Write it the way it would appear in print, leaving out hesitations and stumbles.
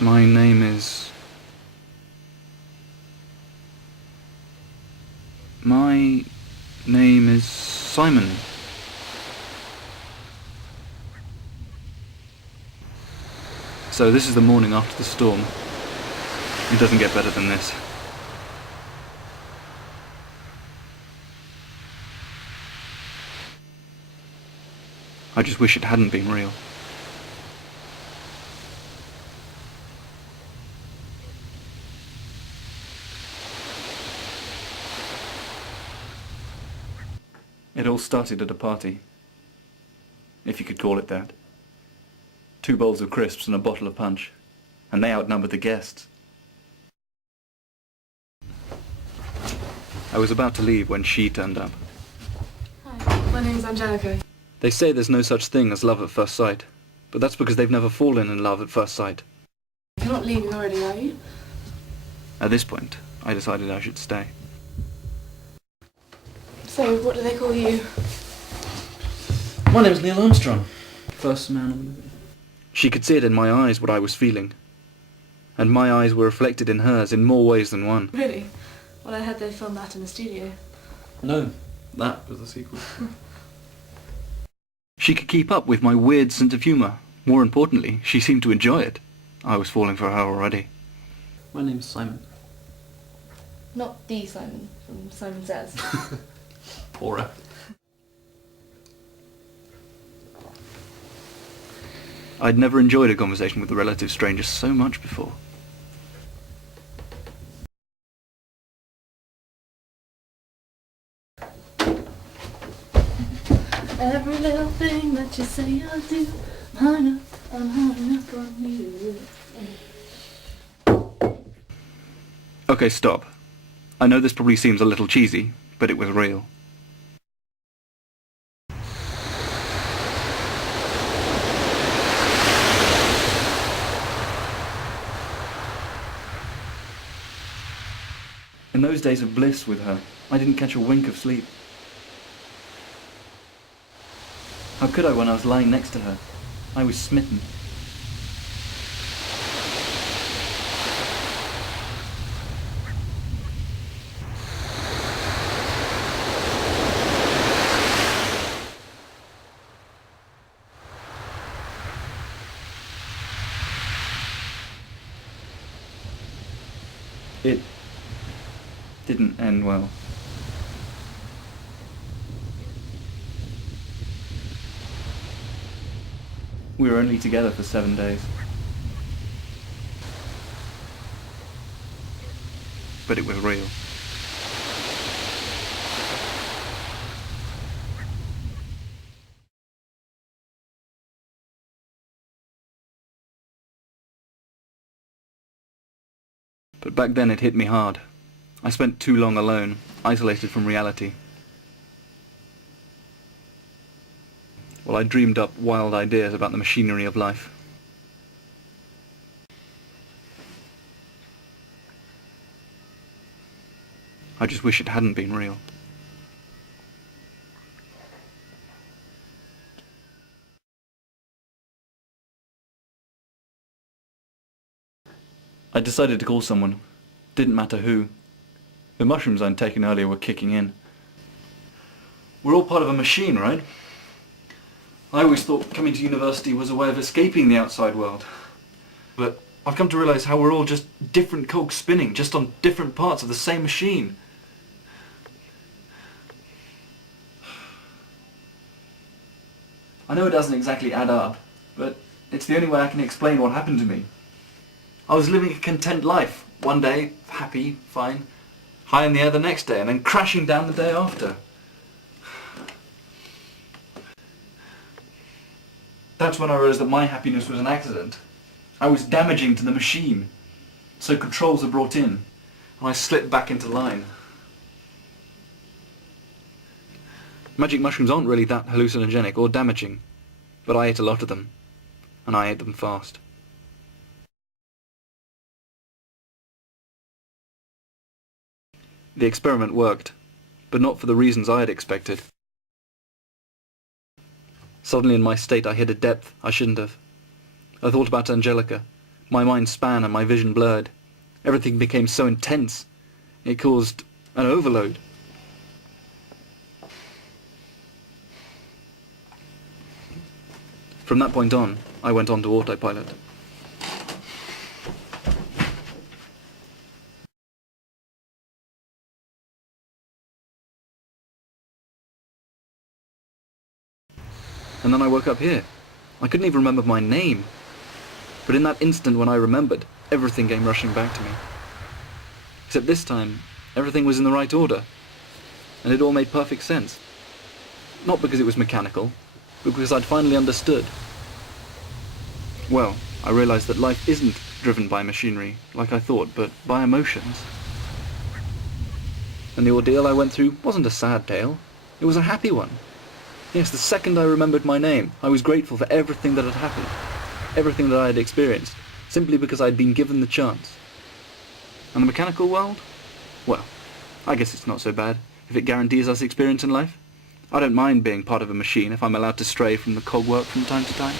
My name is... My name is Simon. So this is the morning after the storm. It doesn't get better than this. I just wish it hadn't been real. It all started at a party, if you could call it that. 2 bowls of crisps and a bottle of punch, and they outnumbered the guests. I was about to leave when she turned up. Hi, my name's Angelica. They say there's no such thing as love at first sight, but that's because they've never fallen in love at first sight. You're not leaving already, are you? At this point, I decided I should stay. So, what do they call you? My name's Neil Armstrong. First man on the moon. She could see it in my eyes what I was feeling, and my eyes were reflected in hers in more ways than one. Really? Well, I heard they filmed that in the studio. No, that was the sequel. She could keep up with my weird sense of humour. More importantly, she seemed to enjoy it. I was falling for her already. My name's Simon. Not the Simon from Simon Says. Poorer. I'd never enjoyed a conversation with a relative stranger so much before. Every little thing that you say I'll do, I'm hung up on you. Okay, stop. I know this probably seems a little cheesy, but it was real. In those days of bliss with her, I didn't catch a wink of sleep. How could I when I was lying next to her? I was smitten. It didn't end well. We were only together for 7 days. But it was real. But back then it hit me hard. I spent too long alone, isolated from reality. Well, I dreamed up wild ideas about the machinery of life. I just wish it hadn't been real. I decided to call someone. Didn't matter who. The mushrooms I'd taken earlier were kicking in. We're all part of a machine, right? I always thought coming to university was a way of escaping the outside world. But I've come to realise how we're all just different cogs spinning, just on different parts of the same machine. I know it doesn't exactly add up, but it's the only way I can explain what happened to me. I was living a content life. One day, happy, fine, high in the air the next day, and then crashing down the day after. That's when I realised that my happiness was an accident. I was damaging to the machine. So controls are brought in, and I slipped back into line. Magic mushrooms aren't really that hallucinogenic or damaging, but I ate a lot of them, and I ate them fast. The experiment worked, but not for the reasons I had expected. Suddenly in my state I hit a depth I shouldn't have. I thought about Angelica, My mind span and my vision blurred. Everything became so intense. It caused an overload. From that point on, I went on to autopilot. And then I woke up here. I couldn't even remember my name. But in that instant when I remembered, everything came rushing back to me. Except this time, everything was in the right order. And it all made perfect sense. Not because it was mechanical, but because I'd finally understood. Well, I realized that life isn't driven by machinery, like I thought, but by emotions. And the ordeal I went through wasn't a sad tale. It was a happy one. Yes, the second I remembered my name, I was grateful for everything that had happened, everything that I had experienced, simply because I'd been given the chance. And the mechanical world? Well, I guess it's not so bad, if it guarantees us experience in life. I don't mind being part of a machine if I'm allowed to stray from the cogwork from time to time.